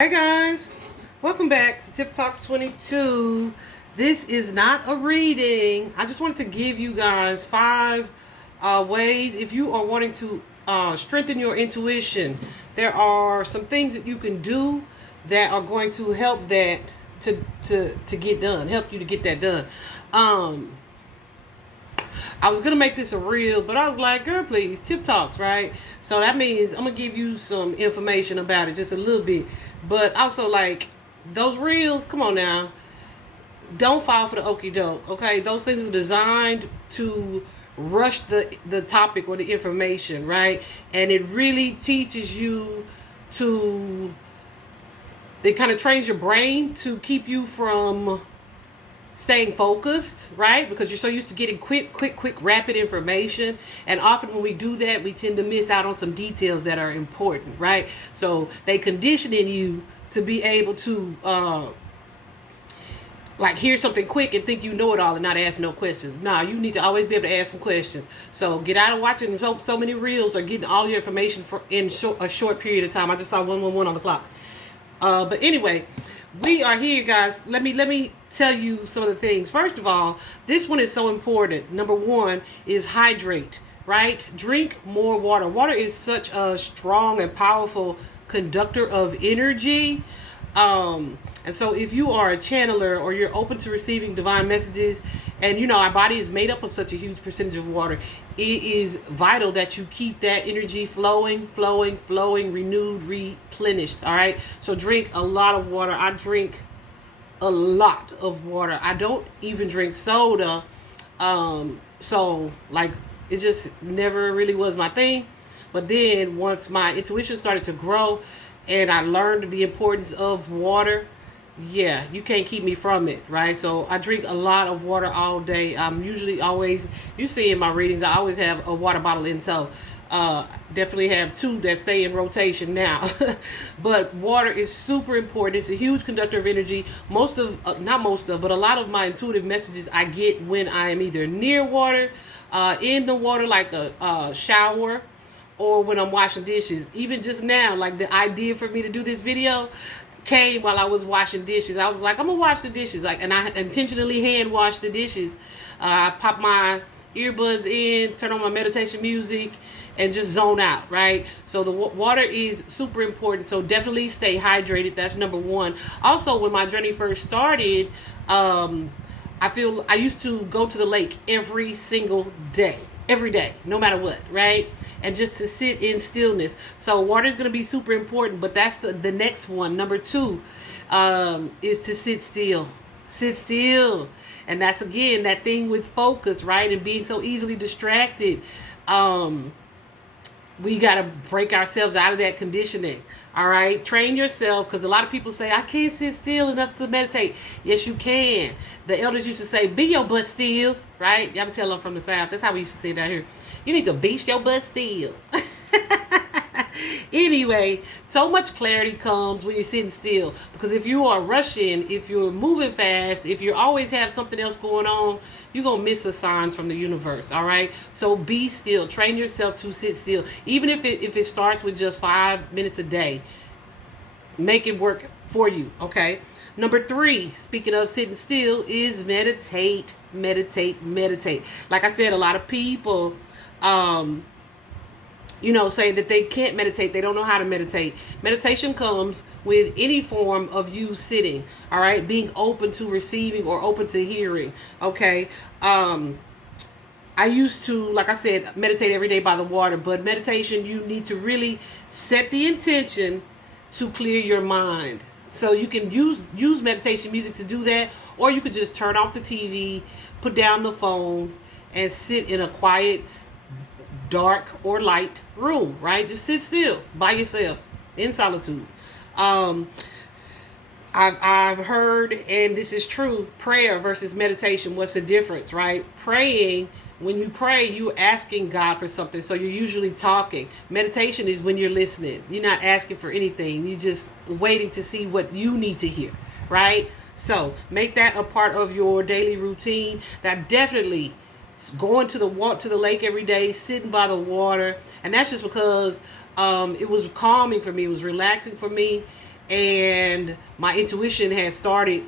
Hey guys, welcome back to Tip Talks 22. This is not a reading. I just wanted to give you guys five ways if you are wanting to strengthen your intuition. There are some things that you can do that are going to help that to get done, help you to get that done. Um, I was gonna make this a reel, but I was like, girl, please, tip talks, right? So that means I'm gonna give you some information about it, just a little bit. But also, like, those reels, come on now, don't fall for the okey doke, okay? Those things are designed to rush the topic or the information, right? And it really teaches you to. It kind of trains your brain to keep you from staying focused, right? Because you're so used to getting quick, rapid information. And often when we do that, we tend to miss out on some details that are important, right? So they condition in you to be able to, like, hear something quick and think you know it all and not ask no questions. Nah, you need to always be able to ask some questions. So get out of watching so many reels or getting all your information for in a short period of time. I just saw 111 on the clock. But anyway, we are here, guys. Let me tell you some of the things. First of all, this one is so important. Number one is hydrate, right? Drink more water. Water is such a strong and powerful conductor of energy. And so if you are a channeler or you're open to receiving divine messages, and our body is made up of such a huge percentage of water, it is vital that you keep that energy flowing, renewed, replenished. All right. So drink a lot of water. I drink a lot of water. I don't even drink soda. So like it just never really was my thing. But then once my intuition started to grow and I learned the importance of water, yeah, you can't keep me from it, right? So I drink a lot of water all day. I'm usually always, you see in my readings, I always have a water bottle in tow. Definitely have two that stay in rotation now. But water is super important. It's a huge conductor of energy. Not most of, but a lot of my intuitive messages I get when I am either near water, in the water, like a shower, or when I'm washing dishes. Even just now, like the idea for me to do this video came while I was washing dishes. I was like, I'm gonna wash the dishes, like, and I intentionally hand wash the dishes. I pop my earbuds in, turn on my meditation music, and just zone out, right? So the water is super important. So definitely stay hydrated. That's number one. Also, when my journey first started, I used to go to the lake every single day, every day, no matter what, right? And just to sit in stillness. So water is going to be super important, but that's the next one. Number two, is to sit still. Sit still. And that's, again, that thing with focus, right? And being so easily distracted. We got to break ourselves out of that conditioning. All right. Train yourself, because a lot of people say, I can't sit still enough to meditate. Yes, you can. The elders used to say, be your butt still. Right. Y'all can tell I'm from the South. That's how we used to say it down here. You need to beat your butt still. Anyway, so much clarity comes when you're sitting still. Because if you are rushing, if you're moving fast, if you always have something else going on, you're going to miss the signs from the universe. All right. So be still. Train yourself to sit still. Even if it starts with just 5 minutes a day, make it work for you. Okay. Number three, speaking of sitting still, is meditate. Like I said, a lot of people, saying that they can't meditate. They don't know how to meditate. Meditation comes with any form of you sitting, all right? Being open to receiving or open to hearing, okay? I used to, like I said, meditate every day by the water, but meditation, you need to really set the intention to clear your mind. So you can use meditation music to do that, or you could just turn off the TV, put down the phone, and sit in a quiet, dark or light room, right? Just sit still by yourself in solitude. I've heard, and this is true, prayer versus meditation. What's the difference, right? Praying, when you pray, you're asking God for something, so you're usually talking. Meditation is when you're listening. You're not asking for anything. You're just waiting to see what you need to hear, right? So make that a part of your daily routine. That definitely going to the lake every day, sitting by the water, and that's just because it was calming for me. It was relaxing for me, and my intuition had started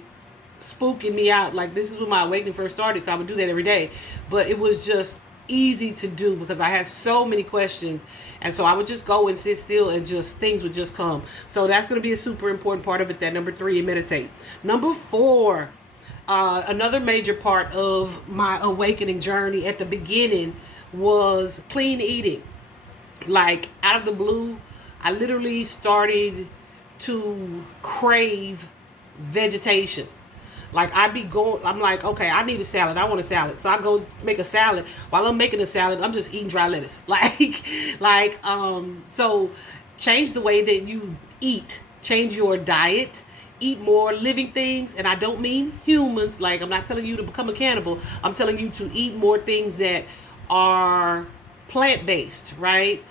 spooking me out. Like, this is when my awakening first started, so I would do that every day. But it was just easy to do because I had so many questions, and so I would just go and sit still, and just things would just come. So that's going to be a super important part of it. That number 3, meditate. Number 4, another major part of my awakening journey at the beginning was clean eating. Like, out of the blue, I literally started to crave vegetation. Like, I'm like, okay, I need a salad. I want a salad. So I go make a salad. While I'm making a salad, I'm just eating dry lettuce. So change the way that you eat. Change your diet. Eat more living things. And I don't mean humans. Like, I'm not telling you to become a cannibal. I'm telling you to eat more things that are plant-based, right?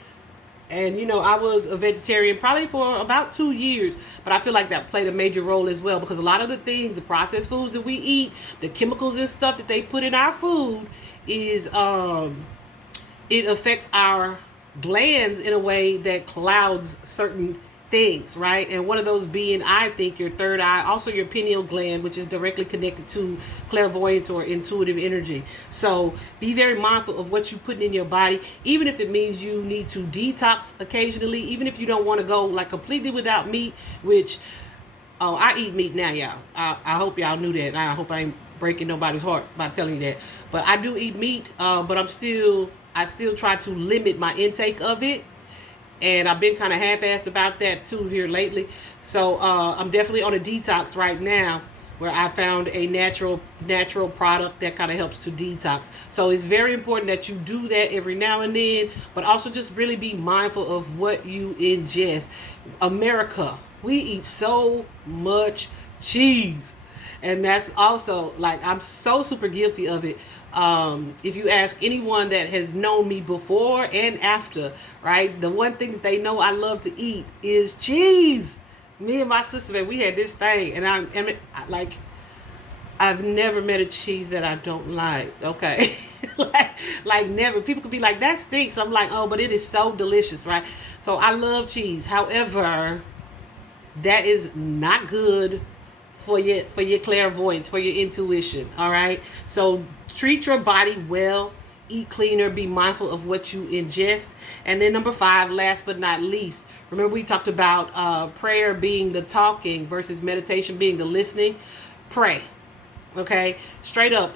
And, I was a vegetarian probably for about 2 years, but I feel like that played a major role as well, because a lot of the things, the processed foods that we eat, the chemicals and stuff that they put in our food is, it affects our glands in a way that clouds certain things, right? And one of those being, I think, your third eye, also your pineal gland, which is directly connected to clairvoyance or intuitive energy. So be very mindful of what you're putting in your body, even if it means you need to detox occasionally, even if you don't want to go like completely without meat, which, I eat meat now, y'all. I hope y'all knew that. I hope I ain't breaking nobody's heart by telling you that. But I do eat meat, but I still try to limit my intake of it. And I've been kind of half-assed about that too here lately. So I'm definitely on a detox right now, where I found a natural product that kind of helps to detox. So it's very important that you do that every now and then, but also just really be mindful of what you ingest. America, we eat so much cheese. And that's also, like, I'm so super guilty of it. If you ask anyone that has known me before and after, right, the one thing that they know I love to eat is cheese. Me and my sister, man, we had this thing, and I've never met a cheese that I don't like. Okay. like never. People could be like, that stinks. I'm like, oh, but it is so delicious, right? So I love cheese. However, that is not good for your clairvoyance, for your intuition. All right. So treat your body well, eat cleaner, be mindful of what you ingest. And then number 5, last but not least, remember we talked about prayer being the talking versus meditation being the listening. Pray. Okay, straight up.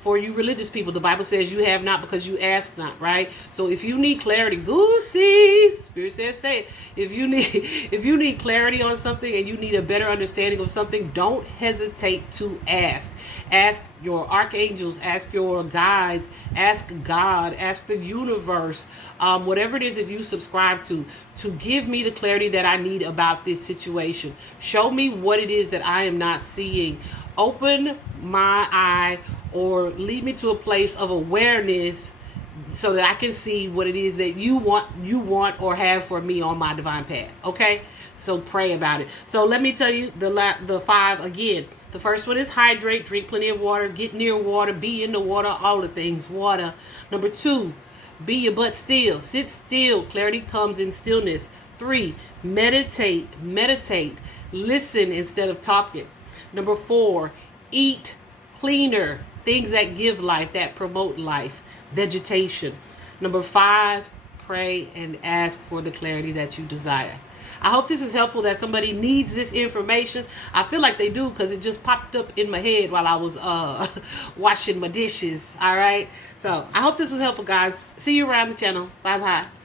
For you religious people, the Bible says you have not because you ask not, right? So if you need clarity, goosey, Spirit says say it. If you need clarity on something and you need a better understanding of something, don't hesitate to ask. Ask your archangels, ask your guides, ask God, ask the universe, whatever it is that you subscribe to give me the clarity that I need about this situation. Show me what it is that I am not seeing. Open my eye, or lead me to a place of awareness so that I can see what it is that you want or have for me on my divine path. Okay? So pray about it. So let me tell you the 5 again. The first one is hydrate, drink plenty of water, get near water, be in the water, all the things, water. Number 2, be your butt still, sit still. Clarity comes in stillness. 3, meditate, listen instead of talking. Number 4, eat cleaner, things that give life, that promote life, vegetation. Number 5, pray and ask for the clarity that you desire. I hope this is helpful, that somebody needs this information. I feel like they do, because it just popped up in my head while I was washing my dishes. All right. So I hope this was helpful, guys. See you around the channel. Bye bye.